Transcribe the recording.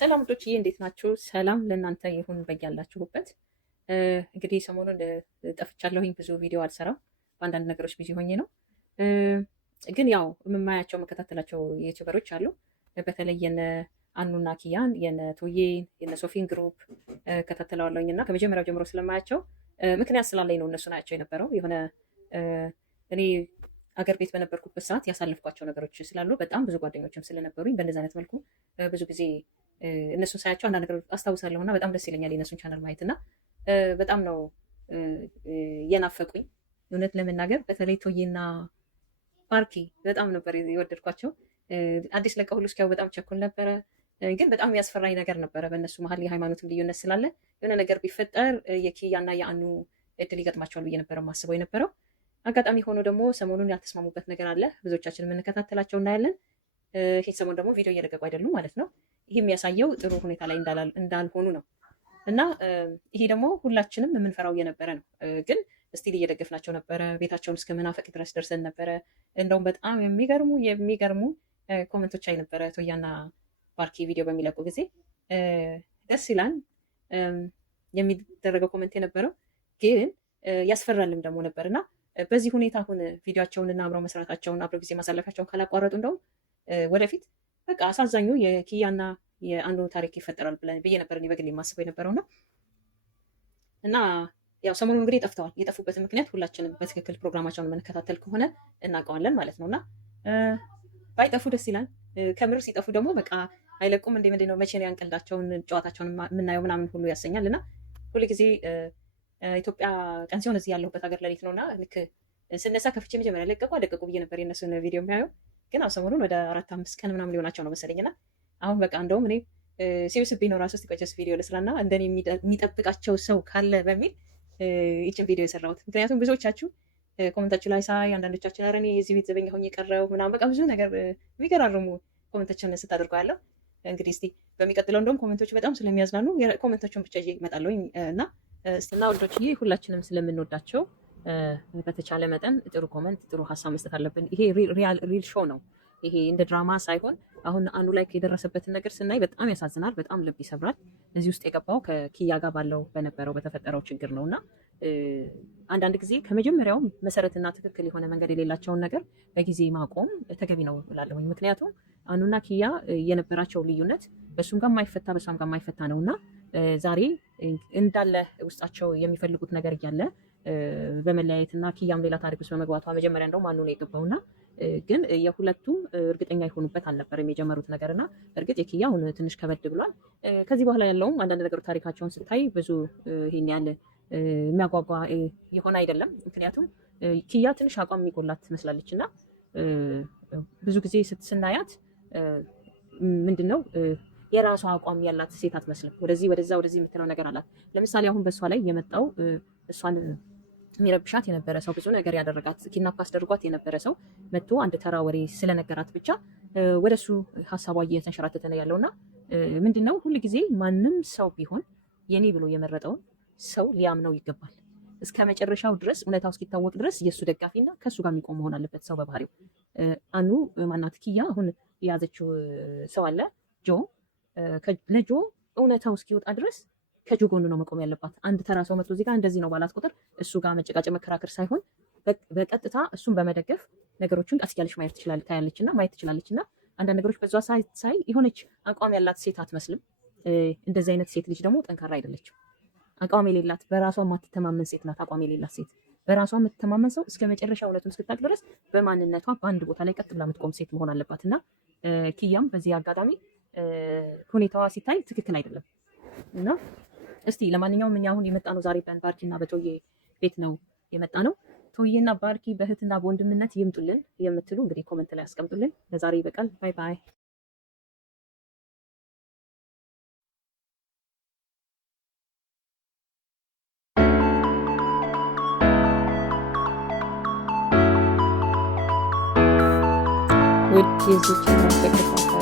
ሰላም ውዶችዬ እንዴት ናችሁ? ሰላም ለእናንተ ይሁን በያላችሁበት። እንግዲህ ሰሞኑን ጠፍቻለሁኝ፣ ብዙ ቪዲዮ አልሰራም፣ በአንዳንድ ነገሮች ቢዚ ሆኜ ነው። ግን ያው የምማያቸው መከታተላቸው ዩቲዩበሮች አሉ። በተለይ የነ አኑና ኪያን፣ የነ ቶዬን፣ የነ ሶፊን ግሩፕ ከታተለዋለሁኝ እና ከመጀመሪያው ጀምሮ ስለማያቸው ምክንያት ስላለኝ ነው እነሱ ናቸው የነበረው። የሆነ እኔ አገር ቤት በነበርኩበት ሰዓት ያሳለፍኳቸው ነገሮች ስላሉ በጣም ብዙ ጓደኞችም ስለነበሩኝ በእንደዚህ አይነት መልኩ ብዙ ጊዜ እነሱን ሳያቸው አንዳንድ ነገር አስታውሳለሁ እና በጣም ደስ ይለኛል የእነሱን ቻናል ማየት እና በጣም ነው የናፈቁኝ እውነት ለመናገር። በተለይ ቶዬና ፓርኪ በጣም ነበር የወደድኳቸው። አዲስ ለቀው ሁሉ እስኪያው በጣም ቸኩል ነበረ፣ ግን በጣም ያስፈራኝ ነገር ነበረ። በእነሱ መሀል የሃይማኖትም ልዩነት ስላለ የሆነ ነገር ቢፈጠር የኪያና የአኑ እድል ይገጥማቸዋል ብዬ ነበረ ማስበው የነበረው። አጋጣሚ ሆኖ ደግሞ ሰሞኑን ያልተስማሙበት ነገር አለ። ብዙዎቻችን የምንከታተላቸው እናያለን። ይህ ሰሞን ደግሞ ቪዲዮ እየለቀቁ አይደሉም ማለት ነው። ይህ የሚያሳየው ጥሩ ሁኔታ ላይ እንዳልሆኑ ነው እና ይሄ ደግሞ ሁላችንም የምንፈራው እየነበረ ነው። ግን እስቲል እየደገፍናቸው ነበረ። ቤታቸውን እስከ መናፈቅ ድረስ ደርሰን ነበረ። እንደውም በጣም የሚገርሙ ኮመንቶች አይ ነበረ ቶያና ፓርኪ ቪዲዮ በሚለቁ ጊዜ ደስ ይላል የሚደረገው ኮመንት የነበረው፣ ግን ያስፈራልም ደግሞ ነበር እና በዚህ ሁኔታ አሁን ቪዲዮቸውንና አብረው መስራታቸውን አብረው ጊዜ ማሳለፋቸውን ካላቋረጡ እንደውም ወደፊት በቃ አሳዛኙ የኪያና የአኑ ታሪክ ይፈጠራል ብዬ ነበር እኔ በግሌ የማስበው የነበረው ነው። እና ያው ሰሞኑን እንግዲህ ጠፍተዋል። የጠፉበትን ምክንያት ሁላችንም በትክክል ፕሮግራማቸውን የምንከታተል ከሆነ እናውቀዋለን ማለት ነው። እና ባይጠፉ ደስ ይላል። ከምር ሲጠፉ ደግሞ በቃ አይለቁም እንደ ምንድን ነው መቼ ነው ያንቀልዳቸውን ጨዋታቸውን የምናየው ምናምን ሁሉ ያሰኛል። እና ሁልጊዜ ኢትዮጵያ ቀን ሲሆን እዚህ ያለሁበት ሀገር ሌሊት ነው እና ልክ ስነሳ ከፍቼ መጀመሪያ ለቀቁ አደቀቁ ብዬ ነበር የእነሱን ቪዲዮ የሚያየው። ግን አሁን ሰሞኑን ወደ 4-5 ቀን ምናምን ሊሆናቸው ነው መሰለኝ። እና አሁን በቃ እንደውም እኔ ሲብስብኝ ነው ራሱ ቆጨስ ቪዲዮ ልስራና እንደኔ የሚጠብቃቸው ሰው ካለ በሚል ይችን ቪዲዮ የሰራሁት። ምክንያቱም ብዙዎቻችሁ ኮመንታችሁ ላይ ሳይ አንዳንዶቻችን ኧረ እኔ የዚህ ቤት ዘበኛ ሆኜ የቀረው ምናምን በቃ ብዙ ነገር የሚገራርሙ ኮመንቶችን ስታደርገው ያለው። እንግዲህ እስኪ በሚቀጥለው እንደውም ኮመንቶች በጣም ስለሚያዝናኑ ኮመንቶችን ብቻ ይዤ እመጣለሁ እና ወንዶችዬ ሁላችንም ስለምንወዳቸው በተቻለ መጠን ጥሩ ኮመንት ጥሩ ሀሳብ መስጠት አለብን። ይሄ ሪል ሾው ነው። ይሄ እንደ ድራማ ሳይሆን አሁን አኑ ላይ የደረሰበትን ነገር ስናይ በጣም ያሳዝናል፣ በጣም ልብ ይሰብራል። እዚህ ውስጥ የገባው ከኪያ ጋር በተፈጠረው ችግር ነው እና አንዳንድ ጊዜ ከመጀመሪያውም መሰረትና ትክክል የሆነ መንገድ የሌላቸውን ነገር በጊዜ ማቆም ተገቢ ነው እላለሁኝ። ምክንያቱም አኑና ኪያ የነበራቸው ልዩነት በእሱም ጋር የማይፈታ በእሷም ጋር የማይፈታ ነው እና ዛሬ እንዳለ ውስጣቸው የሚፈልጉት ነገር እያለ በመለያየትና ኪያም ሌላ ታሪክ ውስጥ በመግባቷ መጀመሪያ እንደውም አኑ ነው የገባውና ግን የሁለቱም እርግጠኛ የሆኑበት አልነበረም የጀመሩት ነገር እና እርግጥ የኪያ አሁን ትንሽ ከበድ ብሏል። ከዚህ በኋላ ያለውም አንዳንድ ነገሮች ታሪካቸውን ስታይ ብዙ ይሄን ያለ የሚያጓጓ የሆነ አይደለም። ምክንያቱም ኪያ ትንሽ አቋም የሚጎላት ትመስላለች እና ብዙ ጊዜ ስናያት ምንድነው የራሷ አቋም ያላት ሴት አትመስልም። ወደዚህ ወደዚህ የምትለው ነገር አላት። ለምሳሌ አሁን በእሷ ላይ የመጣው እሷን የሚረብሻት የነበረ ሰው ብዙ ነገር ያደረጋት ኪድናፕ አስደርጓት የነበረ ሰው መጥቶ አንድ ተራ ወሬ ስለነገራት ብቻ ወደሱ ሀሳቧ እየተንሸራተተ ነው ያለውና ምንድነው ሁል ጊዜ ማንም ሰው ቢሆን የኔ ብሎ የመረጠውን ሰው ሊያምነው ይገባል። እስከ መጨረሻው ድረስ እውነታው እስኪታወቅ ድረስ የእሱ ደጋፊና ከእሱ ጋር የሚቆም መሆን አለበት ሰው በባህሪው። አኑ ማናት ኪያ አሁን የያዘችው ሰው አለ ጆ። ለጆ እውነታው እስኪወጣ ድረስ ከጆ ጎን ነው መቆም ያለባት። አንድ ተራ ሰው መጥቶ እዚህ ጋር እንደዚህ ነው ባላት ቁጥር እሱ ጋር መጨቃጨቅ መከራከር ሳይሆን በቀጥታ እሱን በመደገፍ ነገሮችን ቀስ እያለች ማየት ትችላለች እና አንዳንድ ነገሮች በዛ ሳይ የሆነች አቋም ያላት ሴት አትመስልም። እንደዚህ አይነት ሴት ልጅ ደግሞ ጠንካራ አይደለችም። አቋም የሌላት በራሷ የማትተማመን ሴት ናት። አቋም የሌላት ሴት በራሷ የምትተማመን ሰው እስከ መጨረሻ እውነቱን እስክታውቅ ድረስ በማንነቷ በአንድ ቦታ ላይ ቀጥ ብላ የምትቆም ሴት መሆን አለባት እና ኪያም በዚህ አጋጣሚ ሁኔታዋ ሲታይ ትክክል አይደለም እና እስቲ ለማንኛውም እኛ አሁን የመጣ ነው ዛሬ በባርኪ እና በቶዬ ቤት ነው የመጣ ነው። ቶዬና ባርኪ በእህትና በወንድምነት ይምጡልን የምትሉ እንግዲህ ኮመንት ላይ አስቀምጡልን። ለዛሬ ይበቃል። ባይ ባይ። ውድ የዚህ ቻናል ተከታታዮች